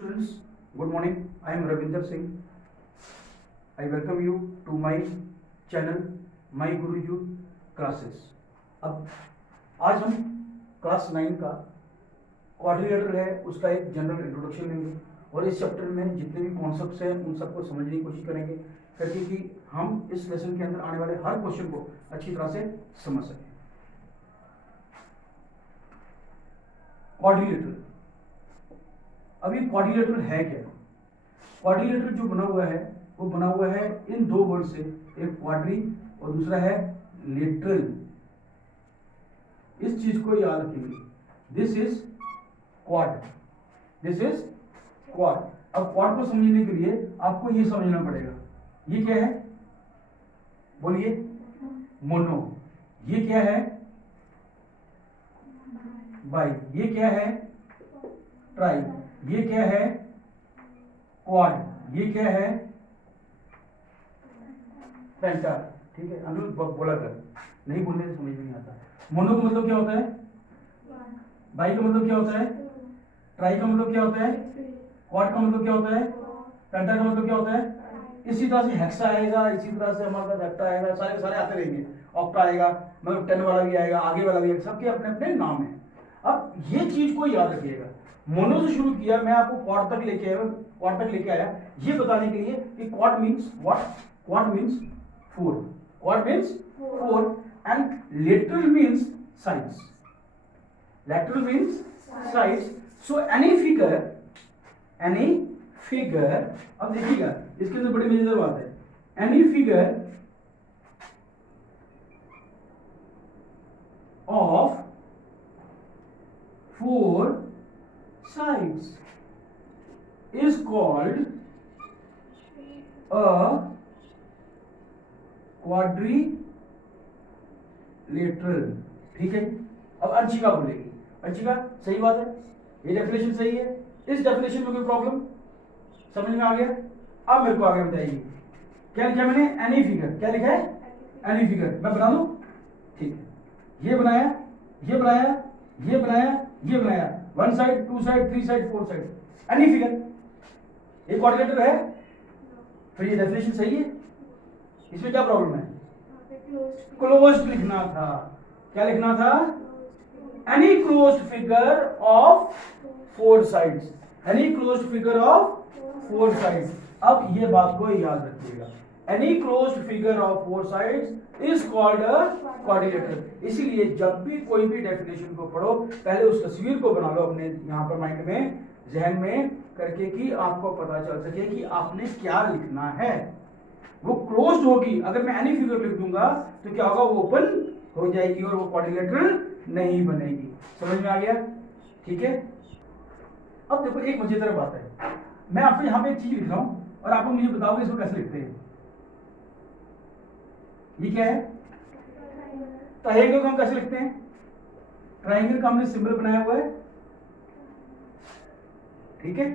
Students, good morning. I am Ravinder Singh. I welcome you to my channel My Guru You Classes. अब आज हम class 9 का quadrilateral है उसका एक जनरल इंट्रोडक्शन लेंगे और इस चैप्टर में जितने भी कॉन्सेप्ट्स हैं उन सबको समझने की कोशिश करेंगे करके कि हम इस लेसन के अंदर आने वाले हर क्वेश्चन को अच्छी तरह से समझ सकें। क्वाड्रिलेटरल, अभी क्वाड्रिलेटरल है क्या? क्वाड्रिलेटरल जो बना हुआ है वो बना हुआ है इन दो वर्ड से, एक क्वाड्री और दूसरा है लेटरल। इस चीज को याद रखेंगे, this is quad, this is quad. अब क्वाड को समझने के लिए आपको ये समझना पड़ेगा, ये क्या है? बोलिए। मोनो। ये क्या है? बाई। ये क्या है? ट्राई। ये क्या है? क्वाड। ये क्या है? पेंटा। ठीक है, अनुज बोला कर, नहीं बोलने से समझ में नहीं आता। मोनो का मतलब क्या होता है? बाई का मतलब क्या होता है? ट्राई का मतलब क्या होता है? क्वाड का मतलब क्या होता है? पेंटा का मतलब क्या होता है? इसी तरह से हेक्सा आएगा, इसी तरह से हमारे पास हेक्टा आएगा, सारे के सारे आते रहेंगे। ऑक्टा आएगा, मतलब 10 वाला भी आएगा, आगे वाला भी आएगा, सबके अपने अपने नाम है। अब ये चीज को याद रखिएगा, मोनो से शुरू किया, मैं आपको क्वाड तक लेके आया ये बताने के लिए कि quad means what? Quad means 4, quad means 4 and lateral means sides, lateral means sides. So any figure, अब देखिएगा इसके अंदर बड़ी मजेदार बात है, any figure of 4 sides is called a quadrilateral. ठीक है, अब अंशिका बोलेगी। अंशिका, सही बात है, ये डेफिनेशन सही है। इस डेफिनेशन में कोई प्रॉब्लम समझ में आ गया? अब मेरे को आगे बताइए, क्या लिखा मैंने? Any figure. क्या लिखा है? Any figure. मैं बना दूं? ठीक है, ये बनाया, ये बनाया, ये बनाया, ये बनाया, 1 side, 2 side, 3 side, 4 side, any figure. ये क्वाड्रिलेटरल है, फिर ये डेफिनेशन सही है, इसमें क्या प्रॉब्लम है? क्लोज्ड लिखना था। क्या लिखना था? Any closed figure of 4 sides, any closed figure of 4 sides. अब ये बात को याद रखिएगा, any closed figure of 4 sides is called a quadrilateral. इसीलिए जब भी कोई भी डेफिनेशन को पढ़ो, पहले उस तस्वीर को बना लो अपने यहाँ पर माइंड में, जहन में करके, कि आपको पता चल सके कि आपने क्या लिखना है। वो क्लोज्ड होगी, अगर मैं एनी फिगर लिख दूंगा तो क्या होगा? वो ओपन हो जाएगी और वो क्वाड्रिलेटरल नहीं बनेगी। समझ में आ गया? ठीक है। अब देखो एक मजेदार बात है, मैं आपको यहाँ पे एक चीज लिख रहा हूं और आप लोग मुझे बताओगे इसको कैसे लिखते हैं। ये क्या है? ट्रायंगल को हम कैसे लिखते हैं? ट्रायंगल का हमने सिंबल बनाया हुआ है, ठीक है,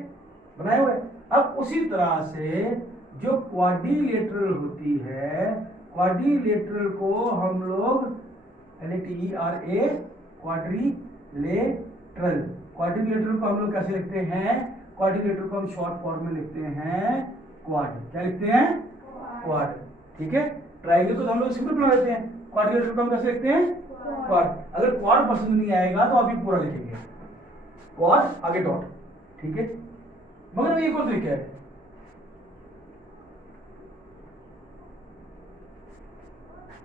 बनाया हुआ है। अब उसी तरह से जो क्वाड्रिलेटरल होती है, क्वाड्रिलेटरल को हम लोग LATERA क्वाड्रिलेटरल, क्वाड्रिलेटरल को हम लोग कैसे लिखते हैं? क्वाड्रिलेटरल को हम शॉर्ट फॉर्म में लिखते हैं क्वाड। क्या लिखते हैं? क्वाड। ठीक है। ट्रायंगल को तो हम लोग सिंपल बना देते हैं, क्वाड्रिलेटरल को हम कैसे लिखते हैं? क्वाड। अगर क्वाड पसंद नहीं आएगा तो आप ये पूरा लिखेंगे, क्वाड आगे डॉट। ठीक है, मगर एक और तरीका है,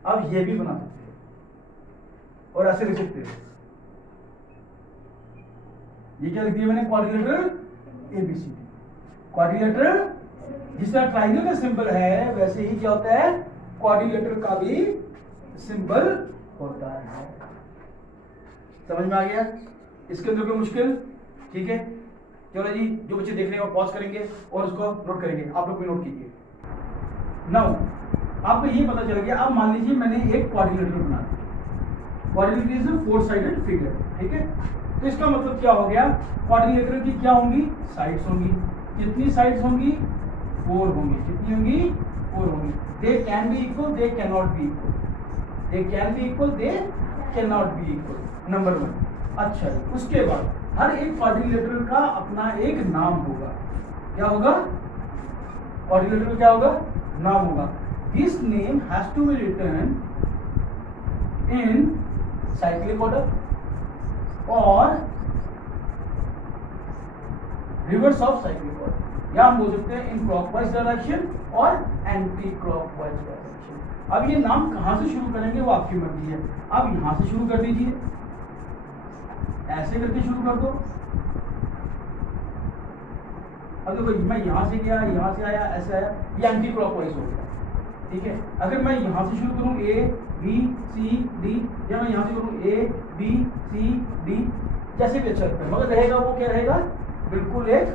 अब ये भी बना सकते हैं और ऐसे लिख सकते हैं। ये क्या लिख दिया मैंने? Quadrilateral ABCD। क्वाड्रिलेटरल, जिस तरह ट्रायंगल का सिंबल है वैसे ही क्या होता है? क्वाड्रिलेटरल का भी सिंबल होता है। समझ में आ गया? इसके अंदर कोई मुश्किल? ठीक है, चलो जी, जो बच्चे देख रहे हैं वो पॉज करेंगे और उसको नोट करेंगे। आप लोग भी नोट कीजिए। नाउ आपको ये पता चल गया। अब मान लीजिए मैंने एक क्वाड्रिलेटरल बना दिया, quadrilateral is a 4 sided figure. ठीक है, तो इसका मतलब क्या हो गया? क्वाड्रिलेटरल की क्या होंगी? साइड्स होंगी। कितनी साइड्स होंगी? 4 होंगी। कितनी होंगी? 4 होंगी। They can be equal, they can not be equal, they can be equal, they can not be equal. Number 1। अच्छा, उसके बाद हर एक क्वाड्रिलेटरल का अपना एक नाम होगा। क्या होगा? क्वाड्रिलेटरल क्या होगा? नाम होगा। This name has to be written in cyclic order और रिवर्स ऑफ साइक्लिक ऑर्डर, या हम बोल सकते हैं इन क्लॉकवाइज डायरेक्शन और एंटी क्लॉकवाइज डायरेक्शन। अब ये नाम कहां से शुरू करेंगे वो आपकी मर्जी है। आप यहां से शुरू कर दीजिए, ऐसे करके शुरू कर दो। अब देखो मैं यहां से गया, यहां से आया, ऐसे आया, ये एंटी क्लॉकवाइज हो गया। ठीक है, अगर मैं यहां से शुरू करूं ए बी सी डी, या मैं यहां से करूं ए बी सी डी, जैसे भी अच्छा लगता है, मगर रहेगा वो क्या रहेगा? बिल्कुल एक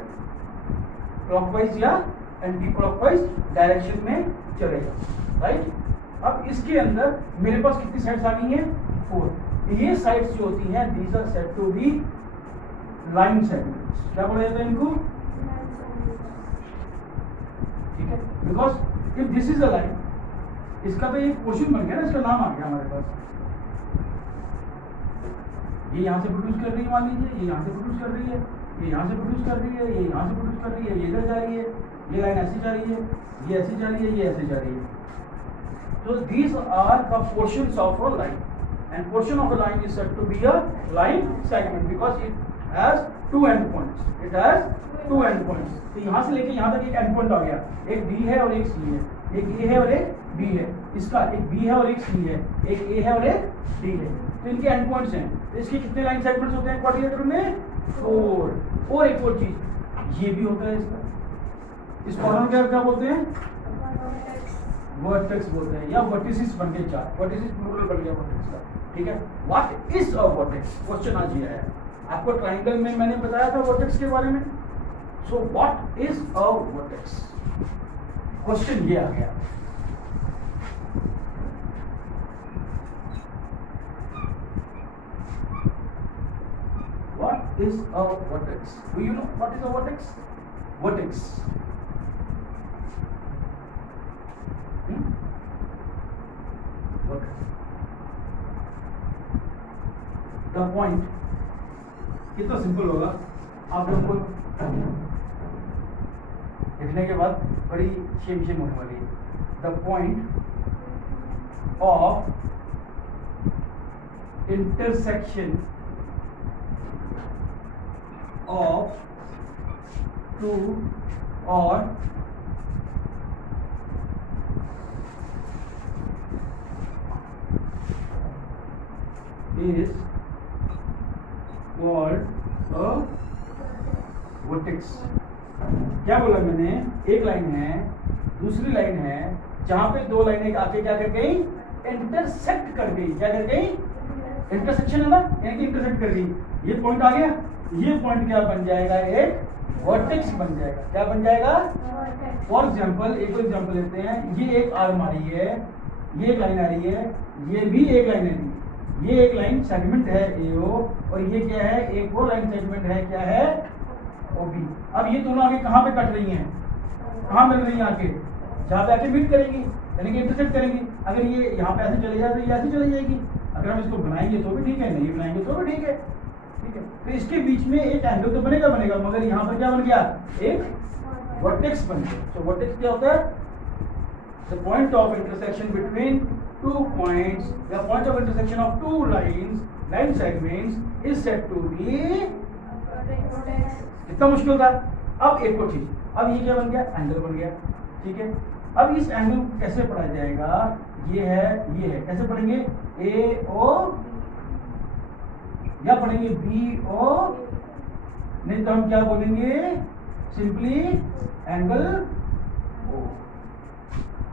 क्लॉकवाइज या एंटी क्लॉकवाइज डायरेक्शन में चलेगा। राइट, अब इसके अंदर मेरे पास कितनी साइड्स आ गई हैं? 4। ये साइड्स जो होती हैं these are said to be line segments. क्या बोला जाता है इनको? ठीक है, because if this is a line, इसका तो एक पोर्शन बन गया ना, इसका नाम आ गया हमारे पास। ये यहां से प्रोड्यूस कर रही है, मान लीजिए ये यहां से प्रोड्यूस कर रही है, ये यहां से प्रोड्यूस कर रही है, ये यहां से प्रोड्यूस कर रही है, ये इधर जा रही है, ये लाइन ऐसी जा रही है, ये ऐसी जा रही है, ये ऐसे जा रही है। So these are the portions of a line, and portion of a line is said to be a line segment because it has 2 endpoints. It has 2 endpoints. तो यहाँ से लेके यहाँ तक एक endpoint आ गया, एक B है और एक C है, एक A है और एक B है, इसका एक B है और एक C है, एक A है और एक D है। तो इनके endpoints हैं। तो इसके कितने लाइन सेगमेंट्स होते हैं क्वाड्रिलेटरल में? 4। और एक और चीज ये भी होता है इसका, इसको हम क्या बोलते हैं? वर्टेक्स बोलते हैं, या वर्टिसिस बन गए 4, वर्टिसिस प्लूरल बन गया वर्टेक्स का। ठीक है, what is a vertex? Question आज ये है। आपको ट्रायंगल में मैंने बताया था वर्टेक्स के बारे में। So what is a vertex? Question ये आ गया। What is a vertex? Do you know what is a vertex? Vertex. The point कितना सिंपल होगा आप लोगों को लिखने के बाद बड़ी शेम होने वाली है। The point of intersection of two or is called a vertex। क्या बोला मैंने? एक लाइन है, दूसरी लाइन है, जहां पे दो लाइनें आके क्या कर गई? इंटरसेक्ट कर गई। क्या कर गई? इंटरसेक्शन है ना, यानी कि इंटरसेक्ट कर गई। ये पॉइंट आ गया, ये पॉइंट क्या बन जाएगा? एक वर्टेक्स बन जाएगा। क्या बन जाएगा? फॉर एग्जाम्पल, एक एग्जाम्पल लेते हैं। ये एक आर्म आ रही है, ये एक लाइन आ रही है, ये भी एक लाइन है, ये एक लाइन सेगमेंट है AO, और ये क्या है? एक और लाइन सेगमेंट है, क्या है? OB। अब ये दोनों आगे कहाँ पे कट रही हैं? कहाँ मिल रही हैं? आके जहाँ पे आके मीट करेंगी, यानी कि इंटरसेक्ट करेंगी। अगर ये यहाँ पे ऐसे चले जाए तो ये ऐसे चली जाएगी। अगर हम इसको बनाएंगे तो भी ठीक है, नहीं बनाएंगे तो भी ठीक है। ठीक है, तो इसके बीच में एक एंगल तो बनेगा, मगर यहाँ पर क्या बन गया? एक वर्टेक्स बन गया। तो वर्टेक्स क्या होता है? The point of intersection between two points, the point of intersection of two line segments is said to be vertex। कितना मुश्किल था। अब एक और चीज, अब ये क्या बन गया? एंगल बन गया। ठीक है, अब इस एंगल को कैसे पढ़ा जाएगा? ये है, कैसे पढ़ेंगे? AO या पढ़ेंगे BO, नहीं तो हम क्या बोलेंगे? सिंपली एंगल O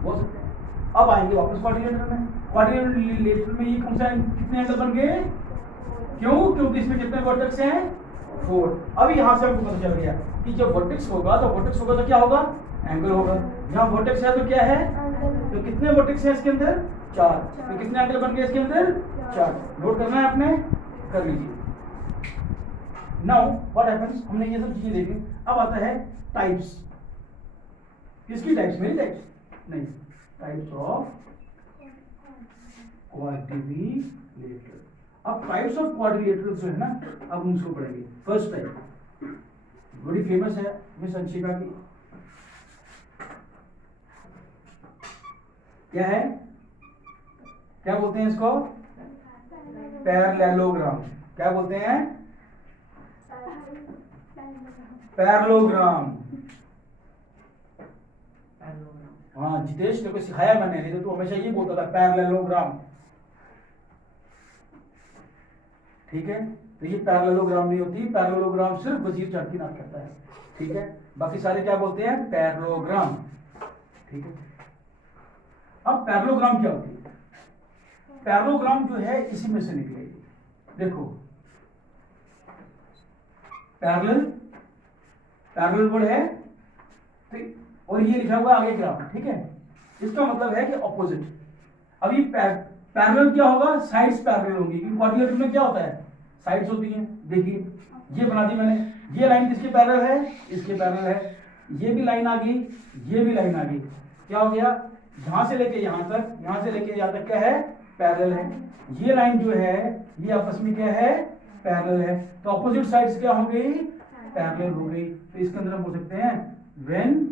बोल सकते हैं। अब आएंगे वापस क्वाड्रिलेटरल में। क्वाड्रिलेटरल में ये कौन सा कितने एंगल बन गए? क्यों? क्योंकि इसमें कितने वर्टेक्स हैं? 4। अब यहाँ से हमको पता चल गया कि जब वर्टेक्स होगा तो क्या होगा? एंगल होगा। यहाँ वर्टेक्स है तो क्या है? तो कितने वर्टेक्स हैं इसके अंदर? 4। तो कितने एंगल बन गए इसके अंदर? 4। नोट करना है आपने, कर लीजिए। नाउ व्हाट हैपेंस, हमने ये सब चीजें देखी। अब आता है टाइप्स। किसकी टाइप्स? मेरी टाइप्स नहीं, टाइप्स ऑफ क्वाड्रिलेटरल। अब टाइप्स ऑफ क्वाड्रिलेटरल्स जो है ना, अब हम उसको पढ़ेंगे। फर्स्ट टाइप बड़ी फेमस है मिस अंशिका की, क्या है, क्या बोलते हैं इसको, पैरेललोग्राम। क्या बोलते हैं, पैरेललोग्राम। हाँ जितेश ने को सिखाया मैंने, नहीं तो तू हमेशा ये बोलता था पैरेललोग्राम। ठीक है, तो ये पैरेललोग्राम नहीं होती, पैरेललोग्राम सिर्फ वजीर चाकीनाथ करता है। ठीक है, बाकी सारे क्या बोलते हैं, पैरेललोग्राम। ठीक है, अब पैरेललोग्राम क्या होती है, पैरेललोग्राम जो है इसी में से निकलेगी। देखो पैरेलल, पैरेलल वर्ड है तो, और ये लिखा हुआ आगे ग्राम। ठीक है, इसका मतलब है कि ऑपोजिट। अब ये पैरेलल क्या होगा, साइड्स पैरेलल होंगी, क्योंकि क्वाड्रिलेटरल में क्या होता है, साइड्स होती हैं। देखिए ये बना दी मैंने, ये लाइन किसके पैरेलल है, इसके पैरेलल है। ये भी लाइन आ गई, ये भी लाइन आ गई, क्या हो गया, यहां से लेके यहां तक, यहां से लेके यहां तक क्या है, पैरेलल है। ये लाइन जो है ये आपस में क्या है, पैरेलल है। तो ऑपोजिट साइड्स क्या हो गई, पैरेलल हो गई। तो इसके अंदर हम बोल सकते हैं when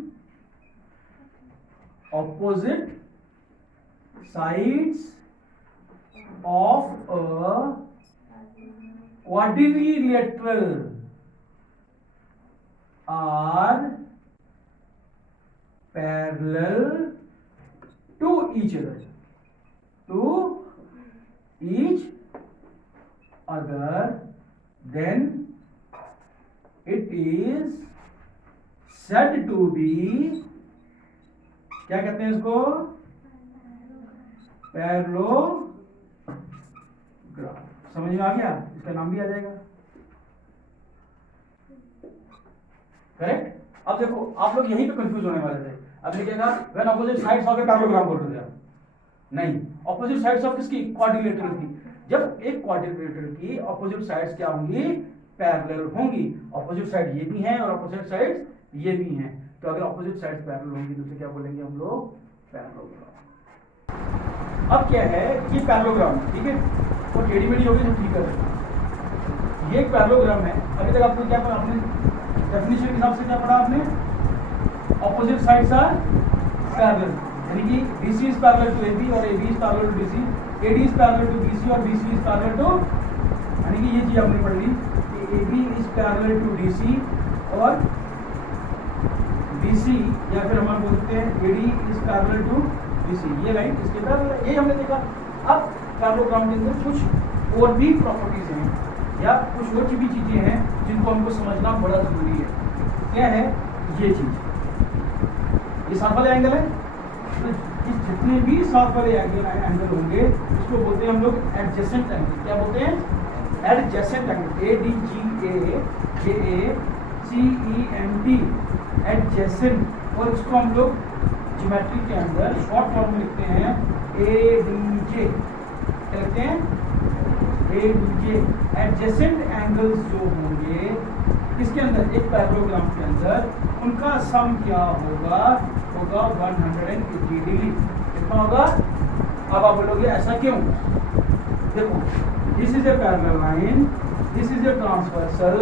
opposite sides of a quadrilateral are parallel to each other, then it is said to be, क्या कहते हैं इसको, पैरेललोग्राम। समझ में आ गया, इसका नाम भी आ जाएगा। करेक्ट। अब देखो आप लोग यहीं पे कंफ्यूज होने वाले थे। अब लिखेगा when opposite sides of a parallelogram बोल रहे थे, नहीं, ऑपोजिट साइड्स ऑफ किसकी, क्वाड्रिलेटरल की। जब एक क्वाड्रिलेटरल की ऑपोजिट साइड्स क्या होंगी, पैरेलल होंगी। ऑपोजिट साइड ये भी हैं और ऑपोजिट साइड्स ये भी हैं, तो अगर ऑपोजिट साइड्स पैरेलल होंगी तो उसे क्या बोलेंगे हम लोग, पैरेललोग्राम। अब क्या है, ये पैरेललोग्राम, ठीक है, और टेढ़ी मेढ़ी होगी तो ठीक है, ये एक पैरेललोग्राम है। अभी तक आपको क्या पढ़ा, आपने डेफिनेशन के हिसाब से क्या पढ़ा आपने, ऑपोजिट साइड्स आर पैरेलल, यानी कि BC is parallel to AB और AB is parallel to BC, AD is parallel to BC और BC इज पैरेलल टू, यानी कि ये चीज आपने पढ़ ली कि AB is parallel to DC और BC, या फिर हम बोलते हैं AD is parallel to BC, ये लाइन इसके पैरेलल है, ये हमने देखा। अब पैरेललोग्राम के अंदर कुछ और भी प्रॉपर्टीज हैं या कुछ और भी चीजें हैं जिनको हमको समझना बड़ा जरूरी है। क्या है ये चीज, ये साथ वाले एंगल है, जितने भी साथ वाले एंगल होंगे उसको बोलते हैं हम लोग एडजेसेंट एंगल। क्या बोलते हैं, एडजेसेंट एंगल, ADJACENT, एडजेसेंट। और इसको हम लोग ज्योमेट्री के अंदर शॉर्ट फॉर्म में लिखते हैं ADJ, क्या लिखते हैं, ADJ। एडजेसेंट एंगल्स जो होंगे इसके अंदर, एक पैरेललोग्राम के अंदर, उनका सम क्या होगा, होगा 180 डिग्री। कितना होगा, अब आप बोलोगे ऐसा क्यों, देखो this is a parallel line, this is a transversal,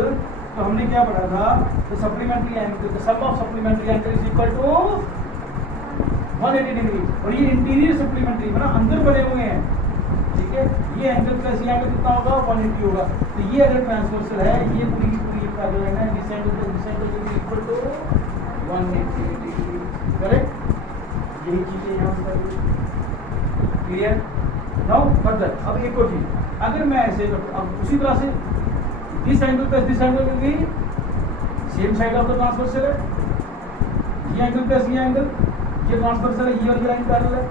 तो हमने क्या पढ़ा था, तो supplementary angle, the sum of supplementary angle is equal to 180 degree. और ये इंटीरियर सप्लीमेंट्री मतलब अंदर बने हुए हैं, ठीक है, ये एंगल प्लस ये एंगल कितना होगा, 180 होगा। तो ये अगर ट्रांसवर्सल है, ये पूरी पूरी पैरेलल है, this angle plus this angle is equal to 180 degree. Correct, यही चीजें यहाँ पर क्लियर। नाउ फर्दर, अब एक और चीज, अगर मैं ऐसे, अब उसी तरह से this angle plus this angle will be same side of the transversal है, ये एंगल प्लस ये एंगल, ये ट्रांसवर्सल है, ये और ये लाइन पैरेलल है,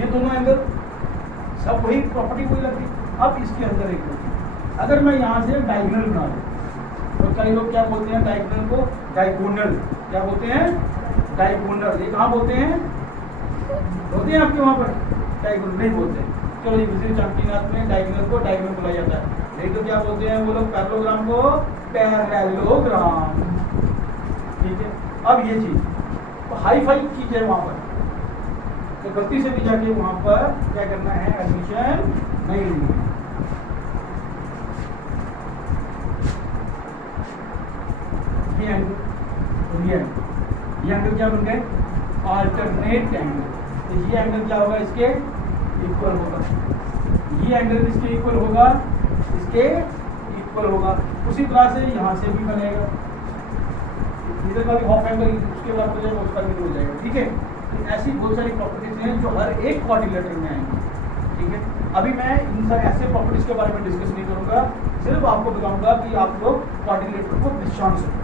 ये दोनों एंगल सब वही प्रॉपर्टी वही लगती। अब इसके अंदर एक, अगर मैं यहाँ से डायगोनल बना दूँ, तो कई लोग क्या बोलते हैं डायगोनल को, डायगोनल, क्या बोलते हैं, डायगोनल। ये कहाँ बोलते हैं, होते हैं आपके वहाँ पर, डायगोनल नहीं बोलते। चलो ये विजय चाकीनाथ में डायगोनल को डायगोनल बोला जाता है, नहीं तो क्या बोलते हैं वो लोग, पैरेललोग्राम को पैरेललोग्राम। ठीक है, अब ये चीज तो हाई फाई चीज है वहाँ पर, तो गलती से भी जाके वहाँ पर क्या करना है, एडमिशन नहीं हिलेंगे। ये एंगल क्या बन गए? Alternate angle. तो ये एंगल क्या होगा? इसके इक्वल होगा। ये एंगल इसके इक्वल होगा, इसके इक्वल होगा। उसी तरह से यहाँ से भी बनेगा, इधर का भी हाफ एंगल उसके बाद हो जाएगा, उसका भी हो जाएगा। ठीक है, तो ऐसी बहुत सारी प्रॉपर्टीज हैं जो हर एक क्वाड्रिलेटरल में आएंगी। ठीक है, अभी मैं इन सारे ऐसे प्रॉपर्टीज के बारे में डिस्कस नहीं करूंगा, सिर्फ आपको बताऊंगा कि आप लोग क्वाड्रिलेटरल को पहचान सकते हैं।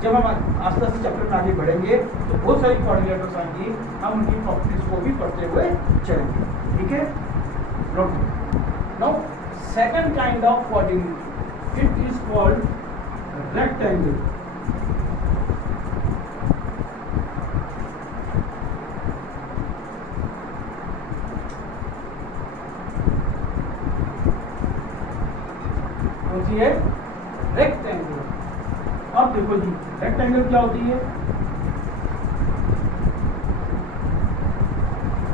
जब हम आस्ते आस्ते चैप्टर में आगे बढ़ेंगे तो बहुत सारी क्वाड्रिलेटर्स आएंगी, हम उनकी प्रॉपर्टीज को भी पढ़ते हुए चलेंगे। ठीक है, now second kind of quadrilateral, it is called rectangle. कौन सी है? रेक्टेंगल। अब देखो जी, रेक्टेंगल क्या होती है?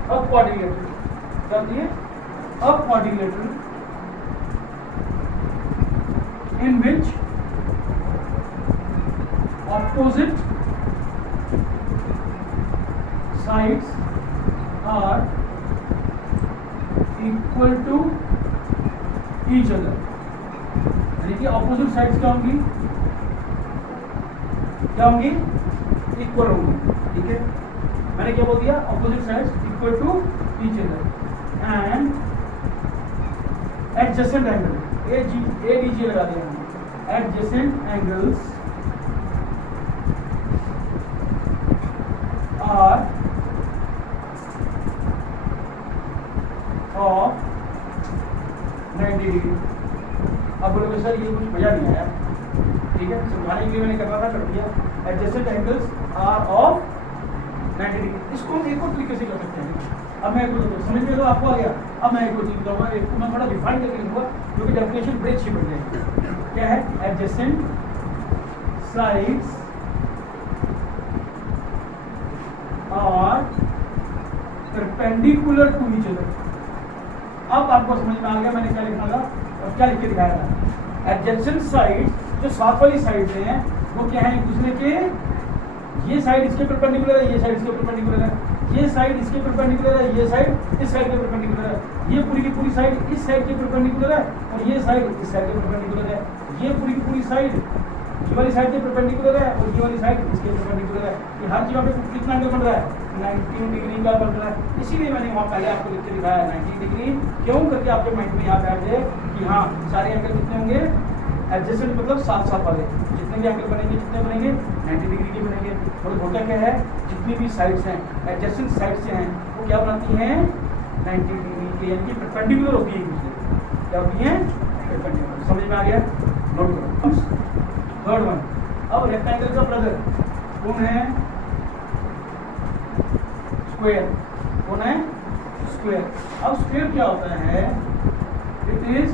अब क्वाड्रिलेटरल क्या होती है? अब quadrilateral in which opposite sides are equal to each other. यानी कि ऑपोजिट साइड्स क्या होंगी? क्या होंगी? इक्वल होंगी। ठीक है, मैंने क्या बोल दिया? Opposite sides equal to each other and adjacent angle, एडीजी लगा दिया हमने। Adjacent angles are of 90 degree. अब बोलोगे सर ये कुछ मजा नहीं आया। ठीक है, समझाने के लिए मैंने कर दिया। Adjacent angles are of 90 degree. इसको हम एक और तरीके से कर सकते हैं। अब मैं समझ में तो आपको आ गया। अब मैं एक और चीज बताऊंगा, एक मैं थोड़ा डिफाइन करके लिखूंगा क्योंकि डेफिनेशन बड़ी अच्छी बन जाएगी। क्या है? Adjacent sides are perpendicular to each other. अब आपको समझ में आ गया मैंने क्या लिखा था और क्या लिख के दिखाया था। एडजेसेंट साइड्स, जो साथ वाली साइड हैं, वो क्या है? एक दूसरे के, ये साइड इसके परपेंडिकुलर है, ये साइड इसके परपेंडिकुलर है, ये साइड इसके परपेंडिकुलर है, ये साइड इस साइड के परपेंडिकुलर है, ये पूरी की पूरी साइड इस साइड के परपेंडिकुलर है और ये साइड इस साइड के परपेंडिकुलर है, ये पूरी की पूरी साइड ये वाली साइड के परपेंडिकुलर है और ये वाली साइड इसके परपेंडिकुलर है। ये हर जगह पे कितना एंगल बन रहा है? 90 डिग्री का बन रहा है। इसीलिए मैंने वहाँ पहले आपको लिख के दिखाया 90 डिग्री। क्यों करके आपके माइंड में याद बैठ जाए कि हाँ सारे एंगल कितने होंगे? एडजेसेंट मतलब साथ साथ वाले जितने भी एंगल बनेंगे कितने बनेंगे? 90 डिग्री के बनेंगे। और होता क्या है? जितनी भी साइड्स हैं एडजेसेंट साइड से हैं वो क्या बनाती हैं? 90 डिग्री के, यानी कि परपेंडिकुलर होती है एक दूसरे। क्या होती है? परपेंडिकुलर। समझ में आ गया? नोट करो। थर्ड वन, अब रेक्टेंगल का ब्रदर कौन है? स्क्वायर। कौन है? स्क्वायर। अब स्क्वायर क्या होता है? It is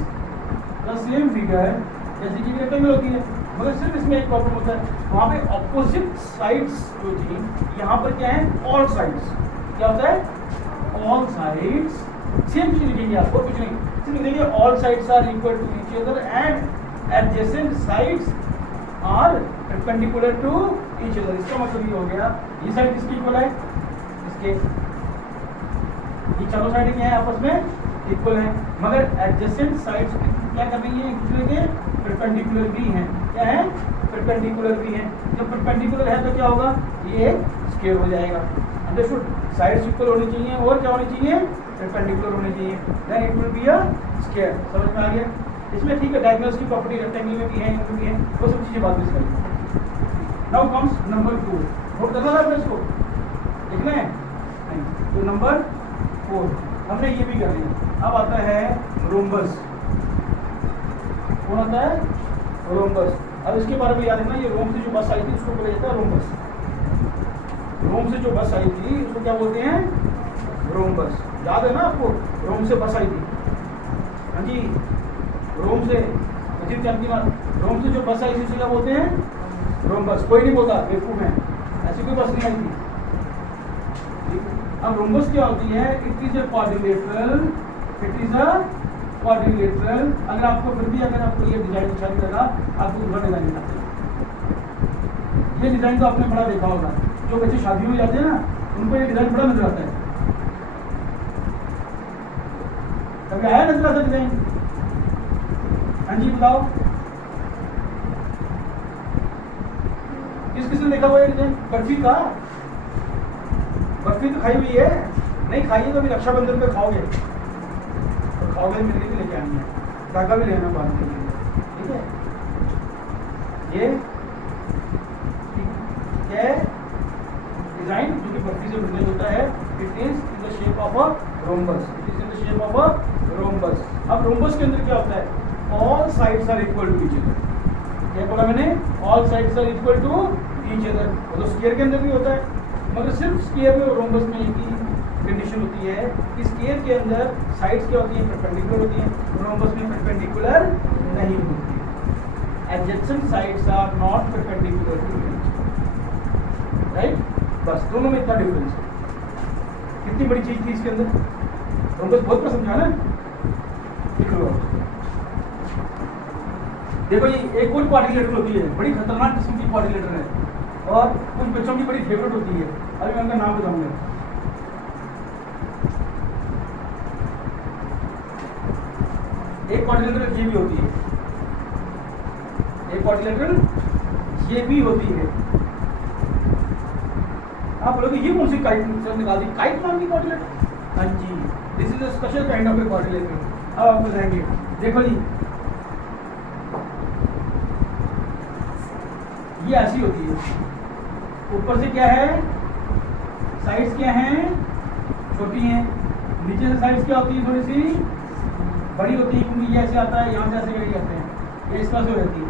the same figure जैसे कि रेक्टेंगल होती है, मगर सिर्फ इसमें एक प्रॉब्लम होता है, वहाँ पे ऑपोजिट साइड्स जो थी, यहाँ पर क्या है? All sides. क्या होता है? ऑल साइड्स सेम चीज लिखेंगे आप, और कुछ नहीं, सिर्फ लिखेंगे all sides are equal to each other and adjacent sides are perpendicular to each other. इसका मतलब ये हो गया, ये साइड किसकी इक्वल है? इसके। ये चारों साइड क्या है? आपस में इक्वल है, मगर एडजेसेंट साइड्स क्या कर रही है? एक दूसरे के परपेंडिकुलर भी हैं। क्या है? परपेंडिकुलर भी हैं। जब परपेंडिकुलर है तो क्या होगा? ये स्क्वायर हो जाएगा। अंडरस्टूड? साइड्स इक्वल होनी चाहिए और क्या होनी चाहिए? परपेंडिकुलर होनी चाहिए, then it will be a square. समझ में आ गया? इसमें ठीक है, डायगोनल्स की प्रॉपर्टी रेक्टेंगल में भी है, इनमें भी है, वो सब चीजें बाद में करेंगे। Now comes number 2। नोट करना है इसको, लिखना है नहीं तो नंबर 4 हमने ये भी कर लिया। अब आता है रोम्बस। कौन आता है? रोम्बस। अब इसके बारे में याद रखना, ये रोम से जो बस आई थी उसको बोला जाता है रोम्बस। रोम से जो बस आई थी उसको क्या बोलते हैं? रोम्बस। याद है ना आपको? रोम से बस आई थी। हाँ जी, रोम से रोम से जो बस आई थी उसे क्या बोलते हैं? रोम्बस। कोई नहीं बोलता, बेवकूफ है, ऐसी कोई बस नहीं आई थी। अब रोम्बस क्या होती है? It is a quadrilateral it is a quadrilateral. अगर आपको फिर भी अगर आपको ये डिजाइन अच्छा नहीं लगा, आपको दूसरा डिजाइन दिखाते हैं। ये डिजाइन तो आपने बड़ा देखा होगा, जो बच्चे शादियों में जाते हैं ना, उनको ये डिजाइन बड़ा नजर आता है। कभी आया नजर आता डिजाइन? हाँ जी बताओ, किस किसने देखा हुआ है डिजाइन? बर्फी का? बर्फी तो खाई हुई है, नहीं खाई है तो अभी रक्षाबंधन पे खाओगे, तो खाओगे मिलने भी लेके आनी है, धागा भी लेना बाद में, ठीक है? ये क्या डिजाइन जो कि बर्फी से रिलेटेड होता है, it is in the shape of a rhombus, it is in the shape of a rhombus. अब रोम्बस के अंदर क्या होता है? All sides are equal to each other. क्या बोला मैंने? All sides are equal to each other. वो तो स्फीयर के अंदर भी होता है, मगर सिर्फ स्फीयर में और रोम्बस में एक ही कंडीशन होती है कि स्फीयर के अंदर साइड्स क्या होती हैं? परपेंडिकुलर होती हैं, रोम्बस में परपेंडिकुलर नहीं होती है। Adjacent sides are not perpendicular to each other, right? बस दोनों में इतना डिफरेंस है। कितनी बड़ी चीज थी इसके अंदर, रोम्बस बहुत पसंद था ना। देखो ये एक और क्वाड्रिलेटरल होती है, बड़ी खतरनाक किस्म की क्वाड्रिलेटरल है और कुछ बच्चों की बड़ी फेवरेट होती है। अभी मैं उनका नाम बताऊंगा। एक क्वाड्रिलेटरल ये भी होती है, एक क्वाड्रिलेटरल ये भी होती है। आप बोलोगे ये कौन सी काइट निकाल दी? काइट नाम की क्वाड्रिलेटरल? हाँ जी, this is a special kind of a quadrilateral. अब आप बताएंगे, देखो जी ये ऐसी होती है, ऊपर से क्या है? साइड्स क्या हैं? छोटी हैं। नीचे से साइड्स क्या होती है? थोड़ी सी बड़ी होती है, क्योंकि ये ऐसे आता है, यहाँ से ऐसे करके आते हैं, ये इस तरह से हो जाती है।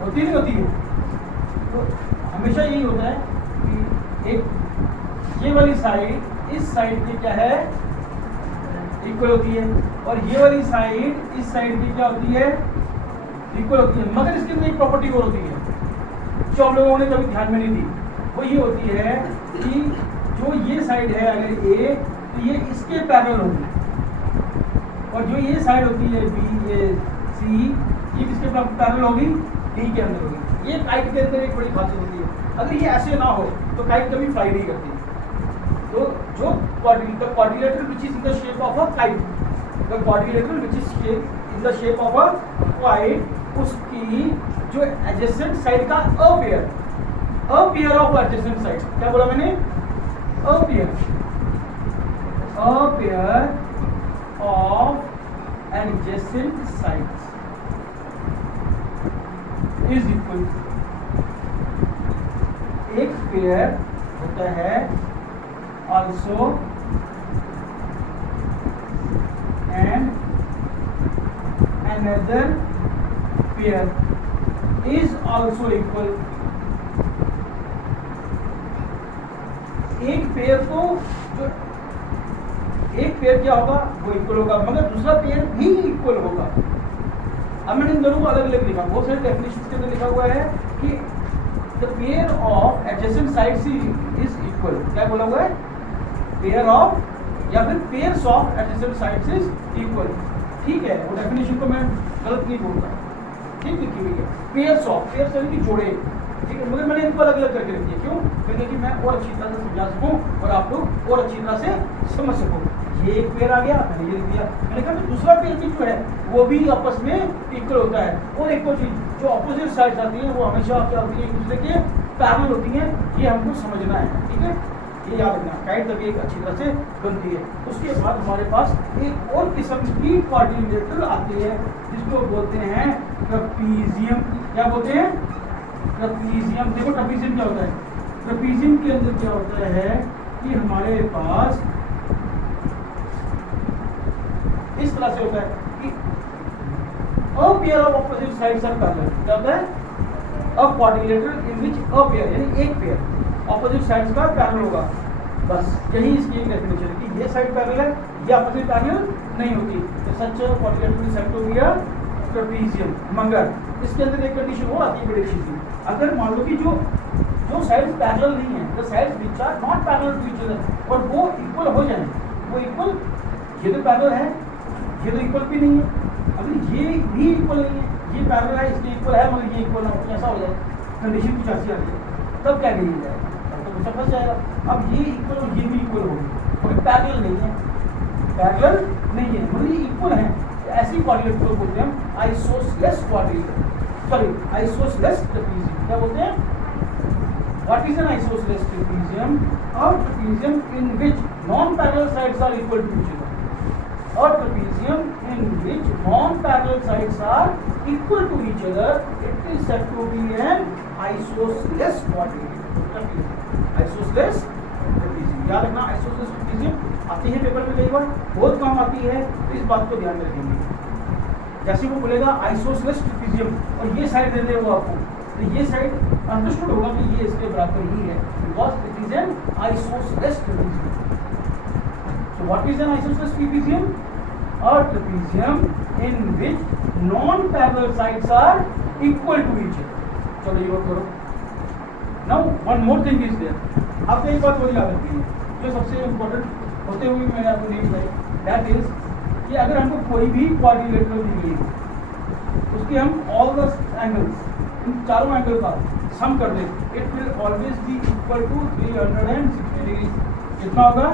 होती नहीं होती है? तो हमेशा यही होता है कि एक ये वाली साइड इस साइड की क्या है? इक्वल होती है, और ये वाली साइड इस साइड की क्या होती है? इक्वल होती है। मगर इसके अंदर एक प्रॉपर्टी और होती है जो हम लोगों ने कभी ध्यान में नहीं दी, वो ये होती है कि जो ये साइड है अगर ए, तो ये इसके पैरेलल होगी, और जो ये साइड होती है बी, ये सी, ये किसके पैरेलल होगी? डी के अंदर होगी। ये काइट के अंदर एक बड़ी खासियत होती है। अगर ये ऐसे ना हो तो काइट कभी फ्लाई नहीं करती। तो जो quadrilateral which is in the shape of a kite, the quadrilateral which is in the shape of a kite, उसकी जो adjacent side का a pair of adjacent sides, क्या बोला मैंने? a pair of adjacent sides is equal, एक pair होता है also and another pair is also equal। एक पेयर को जो एक पेयर क्या होगा? वो इक्वल होगा, मगर दूसरा पेयर भी इक्वल होगा। अब मैंने इन दोनों को अलग अलग लिखा, बहुत सारे डेफिनेशन के अंदर लिखा हुआ है कि the pair of adjacent sides is equal। क्या बोला हुआ है? पेयर ऑफ या फिर pairs of adjacent sides is equal. ठीक है, वो डेफिनेशन को मैं गलत नहीं बोलता, ठीक लिखी हुई है। पेयर्स ऑफ, पेयर्स यानी कि जोड़े, ठीक है, मगर मैंने इनको अलग अलग करके रख दिया। क्यों? क्योंकि मैं और अच्छी तरह से समझा सकूं और आप लोग और अच्छी तरह से समझ सको। ये एक पेयर आ गया, मैंने ये लिख दिया। मैंने कहा कि दूसरा पेयर भी जो है वो भी आपस में इक्वल होता है। और एक और चीज, जो अपोजिट साइड्स आती हैं वो हमेशा क्या होती है? एक दूसरे के पैरेलल होती हैं। ये हमको समझना है, ठीक है, ये याद रखना। काइट तभी एक अच्छी तरह से बनती है। उसके बाद हमारे पास एक और किस्म की क्वाड्रिलेटरल आती है जिसको बोलते हैं ट्रपीजियम। क्या बोलते हैं? ट्रपीजियम। देखो ट्रपीजियम क्या होता है? ट्रपीजियम के अंदर क्या होता है कि हमारे पास इस तरह से होता है कि a pair of opposite sides are parallel। क्या होता है? a quadrilateral in which a pair यानी एक पेयर ऑपोजिट साइड्स का पैरेलल होगा। बस यही इसकी एक डेफिनेशन है कि ये साइड पैरेलल है, ये आपस में पैरेलल नहीं होती। तो सच क्वाड्रिलेटरल सेट हो गया ट्रपीजियम। मगर इसके अंदर एक कंडीशन और आती है बड़ी अच्छी सी। अगर मान लो कि जो जो साइड्स पैरेलल नहीं है, the sides which are not parallel to each other, और वो इक्वल हो जाए, वो इक्वल, ये तो पैरेलल है, ये तो इक्वल भी नहीं है, अगर ये भी इक्वल नहीं है, ये पैरेलल है इसलिए इक्वल है मगर ये इक्वल ना हो, ऐसा हो जाए, कंडीशन कुछ ऐसी आती है, तब क्या करिए जाए, तब तो बच्चा फंस जाएगा। अब ये इक्वल और ये भी इक्वल होगी और पैरेलल नहीं है, पैरेलल नहीं है मतलब ये इक्वल है, ऐसी क्वाड्रिलेटरल को बोलते हैं हम isosceles quadrilateral, sorry isosceles trapezium. क्या बोलते हैं? What is an isosceles trapezium? A trapezium in which non-parallel sides are equal to each other. A trapezium in which non-parallel sides are equal to each other, it is said to be an isosceles quadrilateral. Isosceles trapezium. याद रखना, isosceles trapezium आती है paper में कई बार, बहुत काम आती है, तो इस बात को ध्यान में रखेंगे। जैसे वो बोलेगा isosceles trapezium और ये साइड दे दे वो आपको, तो ये साइड अंडरस्टूड होगा कि ये इसके बराबर ही है, because it is an isosceles trapezium. So what is an isosceles trapezium? A trapezium in which non-parallel sides are equal to each other. चलो ये बात करो। Now one more thing is there. आपको एक बात और याद रखनी है, जो सबसे इम्पोर्टेंट होते हुए मैंने आपको नहीं बताई, that is कि अगर हमको कोई भी क्वाड्रिलेटरल दी गई है, उसके हम all the angles, इन चारों एंगल का सम कर दें, it will always be equal to 360 degree. कितना होगा?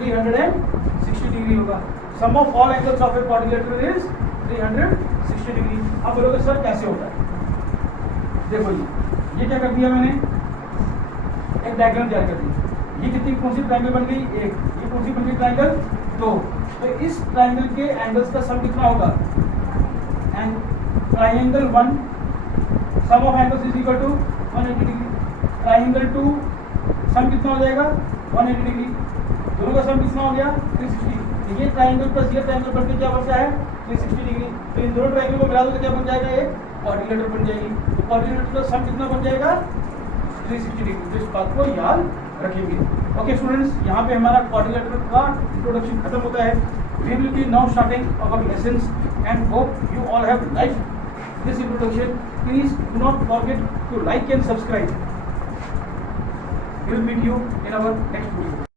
360 डिग्री होगा। Sum of all angles of a quadrilateral is 360 degree. अब बोलोगे सर कैसे होता है? देखो ये क्या कर दिया मैंने, एक डायग्राम तैयार कर दी। ये कितनी कौन सी ट्रायंगल बन गई? एक। ये कौन सी बन गई ट्रायंगल? दो। तो इस ट्रायंगल के एंगल्स का सम कितना होगा? And triangle 1 sum of angles is equal to 180 degree. Triangle 2 sum कितना हो जाएगा? 180 डिग्री। दोनों का सम कितना हो गया? 360। ये ट्रायंगल प्लस ये ट्रायंगल बनकर क्या बनता है? 360 डिग्री। तो इन दोनों ट्रायंगल को मिला दो तो क्या बन जाएगा? एक क्वाड्रिलेटरल बन जाएगी। तो क्वाड्रिलेटरल का सम कितना बन जाएगा? 360 डिग्री। तो इस बात को याद रखेंगे। ओके स्टूडेंट्स, यहाँ पे हमारा क्वाड्रिलेटरल का इंट्रोडक्शन खत्म होता है। We will be now starting our lessons and hope you all have liked this introduction. Please do not forget to like and subscribe. We will meet you in our next video.